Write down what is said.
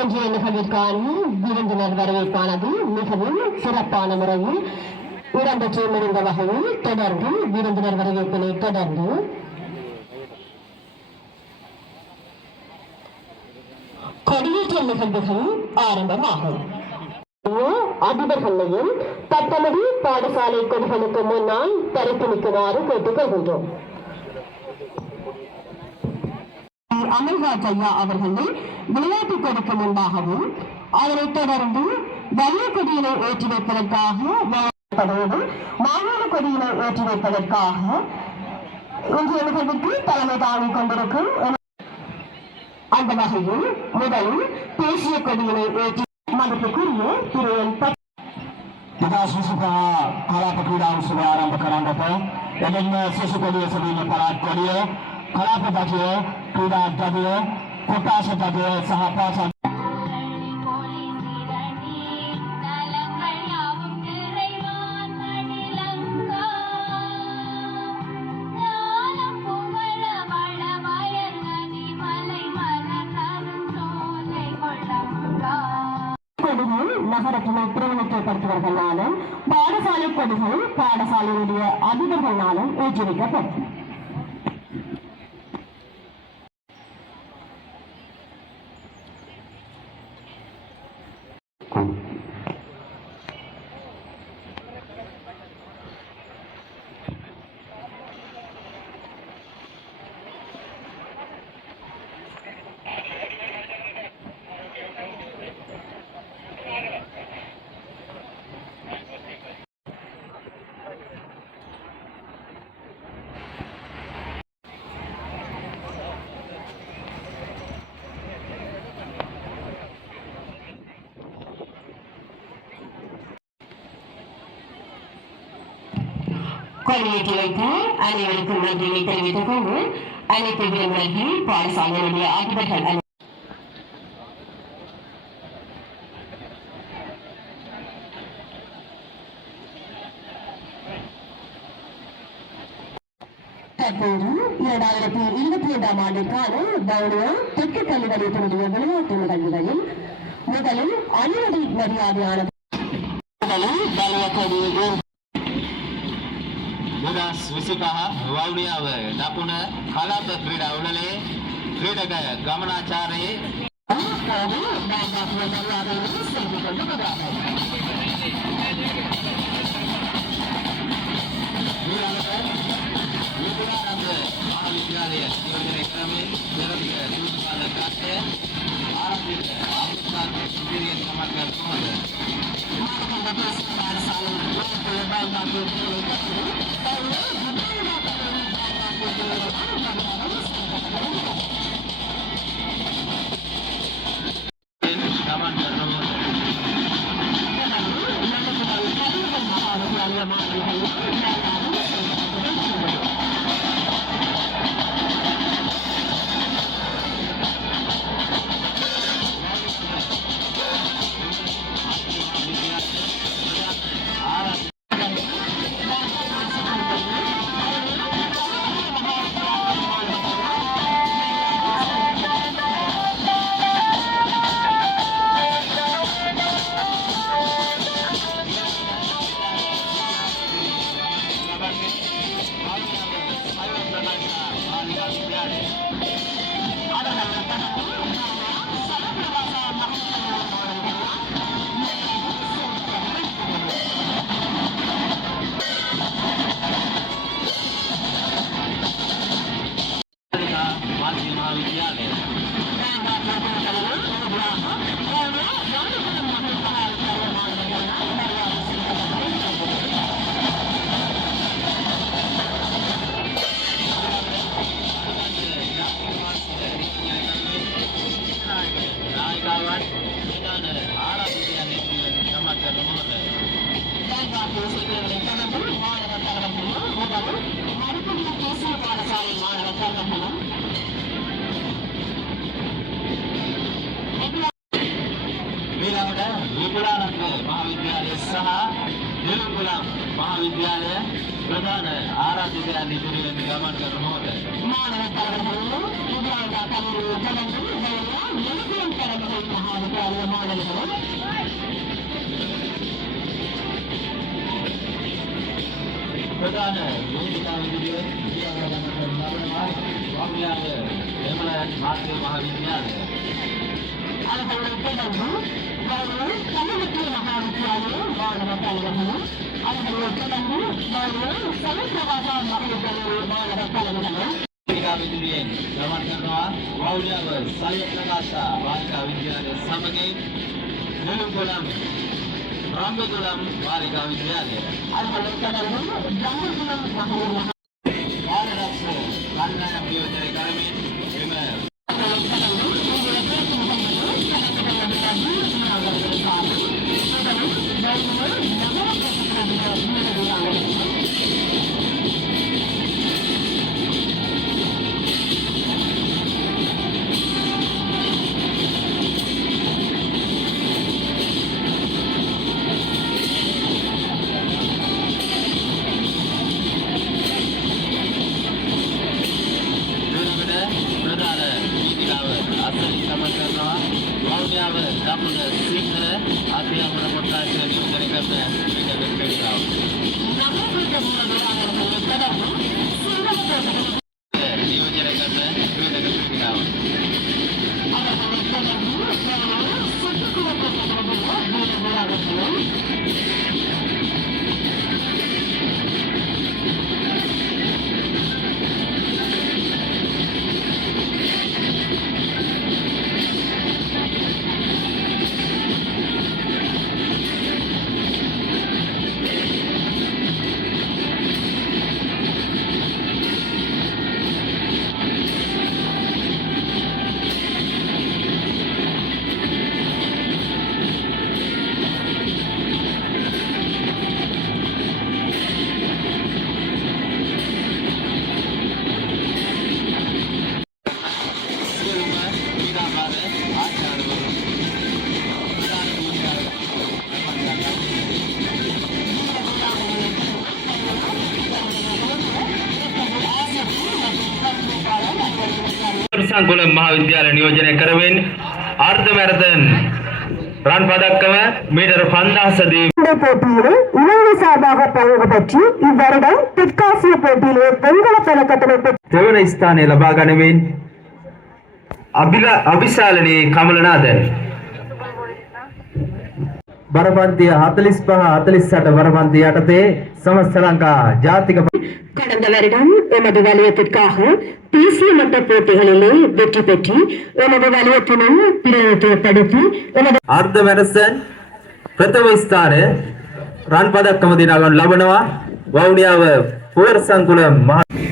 இன்றைய நிகழ்விற்கான விருந்தினர் வரவேற்பானது மிகவும் சிறப்பான முறையில் இடம்பெற்று முடிந்த வகையில் தொடர்ந்து விருந்தினர் வரவேற்பினை தொடர்ந்து கொடியேற்ற நிகழ்வுகள் ஆரம்பமாகும். அதிபர்களையும் தத்தமது பாடசாலை கொடிகளுக்கு முன்னால் தரித்து நிற்குமாறு கேட்டுக்கொள்கின்றோம். அமல்ராஜ் ஐயா அவர்களை விளையாட்டு கொடிக்கு முன்பாகவும் அதனைத் தொடர்ந்து வலிய கொடியினை ஏற்றி வைப்பதற்காக மாநில கொடியினை ஏற்றி வைப்பதற்காக இன்றைய நிகழ்வுக்கு தலைமை தாங்கிக் கொண்டிருக்கும். அந்த வகையில் முதலில் தேசிய கொடியினை ஏற்றி මඩපුකුරිය පිරෙන් Kita susuka kala pakira usul ආරම්භ කරන්නට එදින සුසුකලිය සමීප පළාත් කොළිය කලාප දජය ක්‍රීඩා දඩය කොටාස දඩය සහ පාසල් நகரத்தினை பிரதிநிதித்துவப்படுத்துவதனாலும் பாடசாலை கொடிகள் பாடசாலையுடைய அதிபர்களாலும் ஏற்றி வைக்கப்படும். கொடியேற்றி வைத்த அனைவருக்கும் நன்றியை தெரிவித்துக் கொண்டு அனைத்து விருந்தினர்கள் பாடசாலையுடைய அதிபர்கள் தற்போது 2022ஆம் ஆண்டிற்கான கௌரவ தெற்கு கல்வி வலயத்தினுடைய விளையாட்டு நிகழ்வுகளில் முதலில் அணிவடை மரியாதையானது Mudas Visikaha Vaudiav Napuna Kalap Krida Ulale Krida Gamanachari महाविद्यालय प्रधान आराध्य निधुरिಯನ್ನು ಗಮನ ಮಾನವ தலைமை மகாவித்யாலய மாணவர்களும் ප්‍රධාන වේදිකාව විදිහට වවුනියාව එමලයන් මාධ්‍ය මහාවිද්‍යාලය அவர்களுடைய தொடர்பு அவர்கள் தமிழக மகாவித்யாலய மாணவ தலைவர்களும் அவர்களுடைய தொடர்பு அவர்கள் சமஸ்கிருத மகாவித்யாலய மாணவ தலைவர்களும் වේදිකාව විදිහෙන් ගමන් කරනවා වවුනියාව සලිය ප්‍රකාශ වාරිකා විද්‍යාලය සමගින් නෙළුම්ගොඩම් රාම්බගොඩම් වාරිකා විද්‍යාලය அவர்களுடைய தொடர்பு ஜம்முகுளம் மகளிர் ආරක්ෂක කණ්ඩායම් නියෝජනය කරමින් එම ප්‍රධාන වේදිකාව අසලින් ගමන් කරනවා වවුනියාව දකුණ සිංහල අධ්‍යාපන කොට්ටාශය නියෝජනය කරන වේදිකාව නියෝජනය කරන වේදිකාව සංකුල මහාවිද්‍යාල නියෝජනය කරමින් අර්ධ මැරතන් රන් පදක්කම மீட்டர் 5000 දී இந்த போட்டியில் இலங்கை சார்பாக பங்கு பெற்று இவ்வருடம் தெற்காசிய போட்டியிலே வெண்கல பதக்கத்தினை දෙවන ස්ථානය ලබා ගනිමින් අபிශාලනී කමලනාදන් බරපන්තිය 45 48 බරපන්තිය යටතේ සමස්ත ලංකා ජාතික கடந்த வருடம் எமது வலயத்திற்காக தேசிய மட்ட போட்டிகளிலே வெற்றி பெற்று எமது வலயத்தினை பிரதிநிதித்துவப்படுத்தி எமது අර්ධ මැරතන් ප්‍රථම ස්ථානය රන් පදක්කම දිනාගනු ලබනවා වවුනියාව පුවර සංකුල මහ